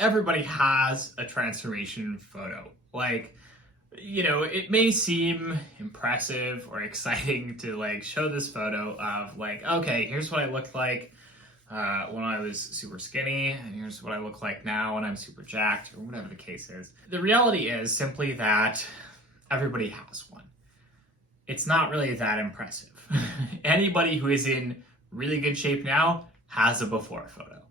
everybody has a transformation photo. Like, it may seem impressive or exciting to like show this photo of like, okay, here's what I looked like when I was super skinny, and here's what I look like now when I'm super jacked, or whatever the case is. The reality is simply that everybody has one. It's not really that impressive. Anybody who is in really good shape now has a before photo.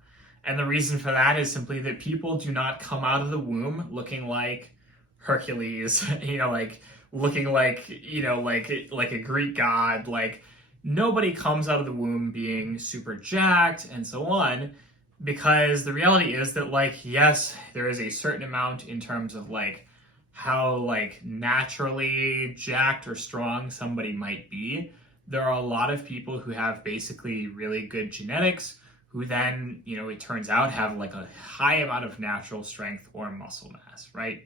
And the reason for that is simply that people do not come out of the womb looking like Hercules, like looking like, like a Greek god. Like, nobody comes out of the womb being super jacked and so on, because the reality is that, like, yes, there is a certain amount in terms of like how like naturally jacked or strong somebody might be. There are a lot of people who have basically really good genetics who then, it turns out have like a high amount of natural strength or muscle mass, right?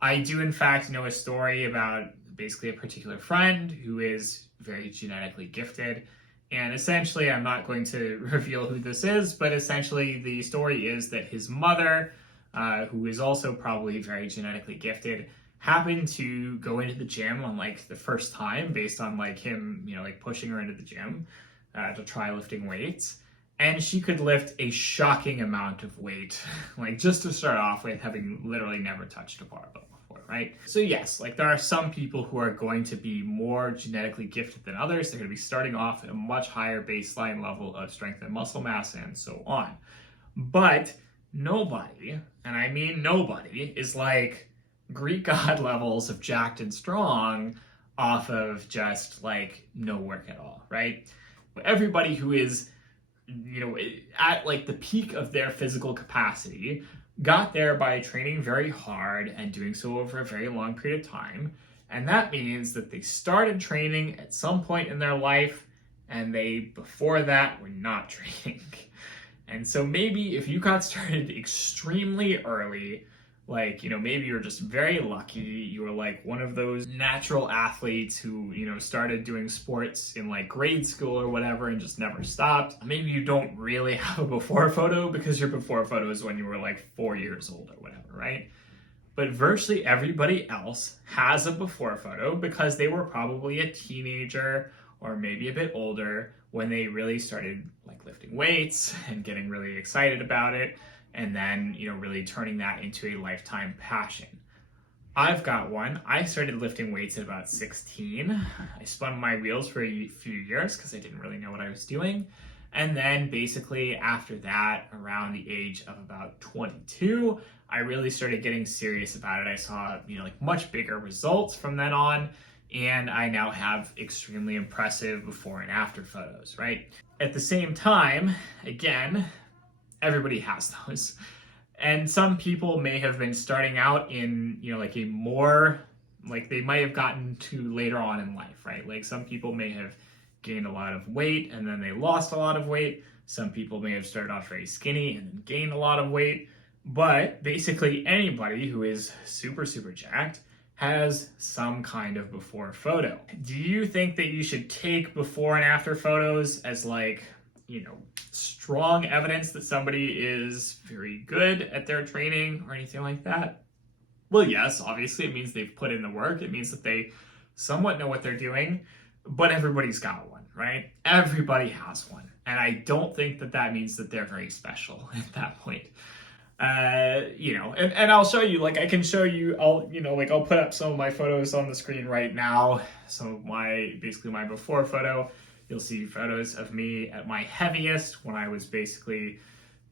I do in fact know a story about basically a particular friend who is very genetically gifted. And essentially, I'm not going to reveal who this is, but essentially the story is that his mother, who is also probably very genetically gifted, happened to go into the gym on like the first time based on like him, like pushing her into the gym to try lifting weights. And she could lift a shocking amount of weight, like just to start off with, having literally never touched a barbell before, right? So yes, like there are some people who are going to be more genetically gifted than others. They're going to be starting off at a much higher baseline level of strength and muscle mass and so on. But nobody, and I mean nobody, is like Greek god levels of jacked and strong off of just like no work at all, right? But everybody who is at like the peak of their physical capacity got there by training very hard and doing so over a very long period of time. And that means that they started training at some point in their life, and they, before that, were not training. And so maybe if you got started extremely early, like, maybe you're just very lucky, you were like one of those natural athletes who, started doing sports in like grade school or whatever and just never stopped. Maybe you don't really have a before photo because your before photo is when you were like 4 years old or whatever, right? But virtually everybody else has a before photo because they were probably a teenager or maybe a bit older when they really started like lifting weights and getting really excited about it, and then, really turning that into a lifetime passion. I've got one. I started lifting weights at about 16. I spun my wheels for a few years because I didn't really know what I was doing. And then basically after that, around the age of about 22, I really started getting serious about it. I saw, like much bigger results from then on. And I now have extremely impressive before and after photos, right? At the same time, again, everybody has those. And some people may have been starting out in, like a more, like they might have gotten to later on in life, right? Like some people may have gained a lot of weight and then they lost a lot of weight. Some people may have started off very skinny and then gained a lot of weight. But basically anybody who is super, super jacked has some kind of before photo. Do you think that you should take before and after photos as like, strong evidence that somebody is very good at their training or anything like that? Well, yes, obviously it means they've put in the work. It means that they somewhat know what they're doing, but everybody's got one, right? Everybody has one. And I don't think that that means that they're very special at that point. And I'll show you, like I can show you, I'll put up some of my photos on the screen right now. Some of basically my before photo. You'll see photos of me at my heaviest when I was basically,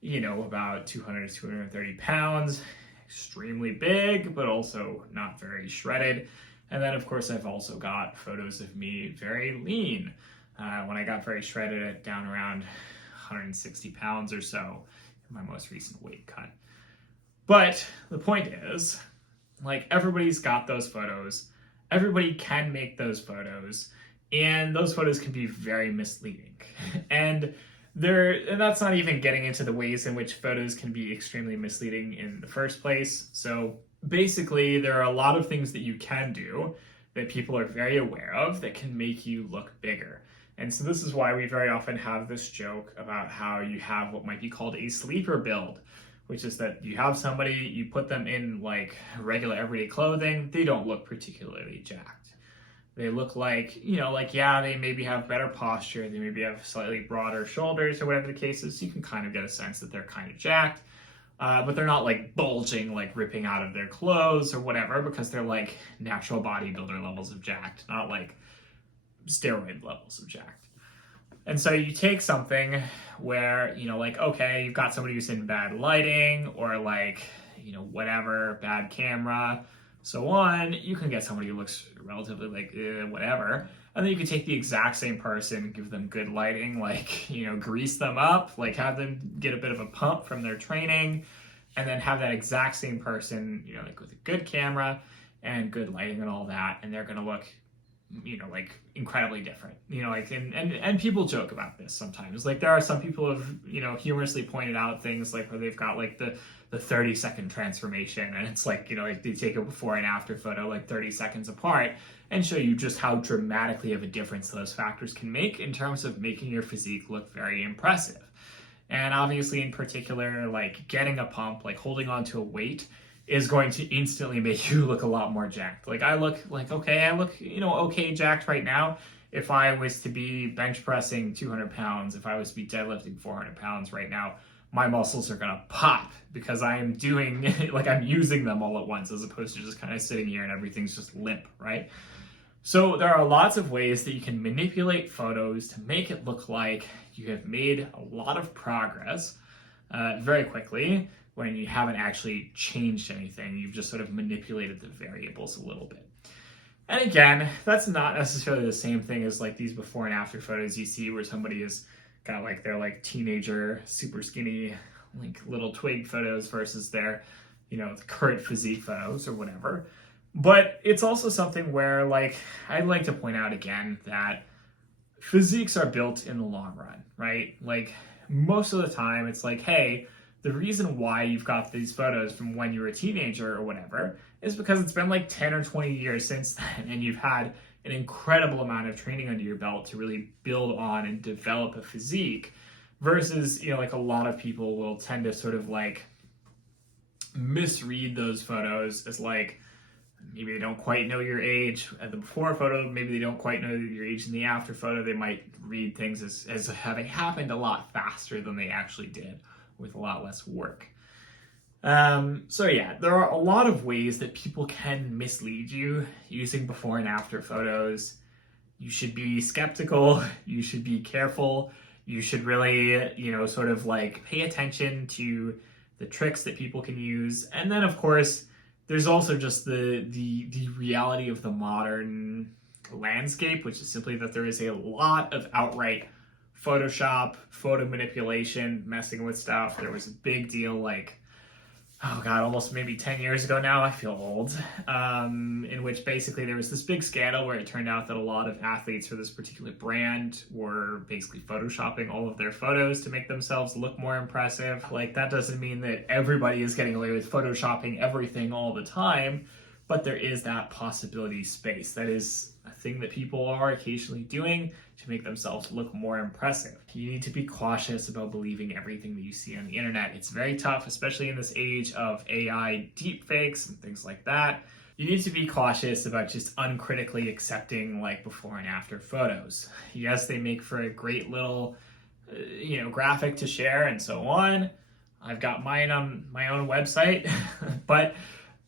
about 200 to 230 pounds, extremely big, but also not very shredded. And then, of course, I've also got photos of me very lean when I got very shredded at down around 160 pounds or so in my most recent weight cut. But the point is, like, everybody's got those photos. Everybody can make those photos. And those photos can be very misleading. And that's not even getting into the ways in which photos can be extremely misleading in the first place. So basically, there are a lot of things that you can do that people are very aware of that can make you look bigger. And so this is why we very often have this joke about how you have what might be called a sleeper build, which is that you have somebody, you put them in like regular everyday clothing, they don't look particularly jacked. They look like, like, yeah, they maybe have better posture, they maybe have slightly broader shoulders or whatever the case is, so you can kind of get a sense that they're kind of jacked. But they're not like bulging, like ripping out of their clothes or whatever, because they're like natural bodybuilder levels of jacked, not like steroid levels of jacked. And so you take something where, like, okay, you've got somebody who's in bad lighting or like, whatever, bad camera, so on. You can get somebody who looks relatively like whatever. And then you can take the exact same person, give them good lighting, like, grease them up, like have them get a bit of a pump from their training, and then have that exact same person, like with a good camera and good lighting and all that. And they're going to look, like incredibly different, like, and people joke about this sometimes. Like there are some people who have, humorously pointed out things like where they've got like the 30-second transformation, and it's like, like they take a before and after photo like 30 seconds apart and show you just how dramatically of a difference those factors can make in terms of making your physique look very impressive. And obviously in particular, like getting a pump, like holding on to a weight, is going to instantly make you look a lot more jacked. Like I look like, okay, I look, okay jacked right now. If I was to be bench pressing 200 pounds, if I was to be deadlifting 400 pounds right now, my muscles are gonna pop because I am doing, like I'm using them all at once as opposed to just kind of sitting here and everything's just limp, right? So there are lots of ways that you can manipulate photos to make it look like you have made a lot of progress very quickly, when you haven't actually changed anything. You've just sort of manipulated the variables a little bit. And again, that's not necessarily the same thing as like these before and after photos you see where somebody has got like their like teenager, super skinny, like little twig photos versus their, the current physique photos or whatever. But it's also something where, like, I'd like to point out again that physiques are built in the long run, right? Like most of the time it's like, hey, the reason why you've got these photos from when you were a teenager or whatever is because it's been like 10 or 20 years since then, and you've had an incredible amount of training under your belt to really build on and develop a physique, versus, like a lot of people will tend to sort of like misread those photos as like, maybe they don't quite know your age at the before photo, maybe they don't quite know your age in the after photo. They might read things as having happened a lot faster than they actually did, with a lot less work. So yeah, there are a lot of ways that people can mislead you using before and after photos. You should be skeptical, you should be careful, you should really, sort of like pay attention to the tricks that people can use. And then of course, there's also just the reality of the modern landscape, which is simply that there is a lot of outright Photoshop, photo manipulation, messing with stuff. There was a big deal like, oh God, almost maybe 10 years ago now, I feel old, in which basically there was this big scandal where it turned out that a lot of athletes for this particular brand were basically Photoshopping all of their photos to make themselves look more impressive. Like that doesn't mean that everybody is getting away with Photoshopping everything all the time, but there is that possibility space. That is a thing that people are occasionally doing to make themselves look more impressive. You need to be cautious about believing everything that you see on the internet. It's very tough, especially in this age of AI deepfakes and things like that. You need to be cautious about just uncritically accepting like before and after photos. Yes, they make for a great little, graphic to share and so on. I've got mine on my own website, but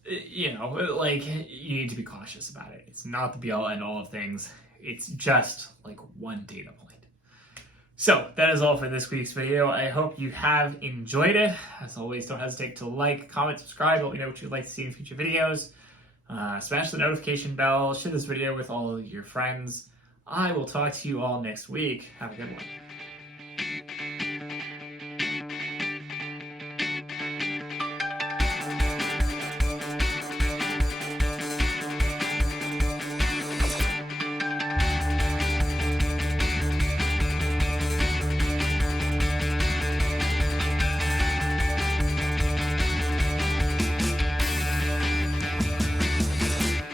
you need to be cautious about it. It's not the be all end all of things. It's just like one data point. So that is all for this week's video. I hope you have enjoyed it. As always, don't hesitate to like, comment, subscribe, let me know what you'd like to see in future videos. Smash the notification bell, share this video with all of your friends. I will talk to you all next week. Have a good one.